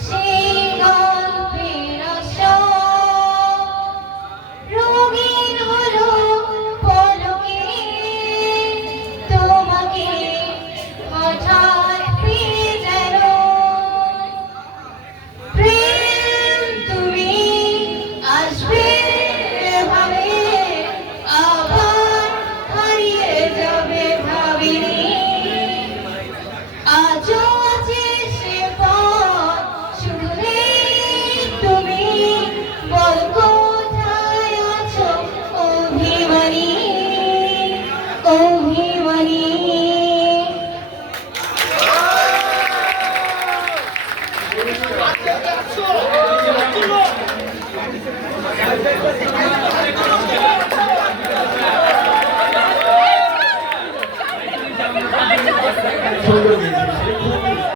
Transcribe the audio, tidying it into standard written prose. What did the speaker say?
সেই গল্পের আসর রঙিন হলো পলকে তোমাকে হঠাৎ পেয়ে যেন প্রেম তুমি আসবে ভাবে আবার হারিয়ে যাবে ভাবিনি আজও আছে সে পথ শুধু নেই তুমি বল কোথায় আছো অভিমানী অভিমানী সুন্দর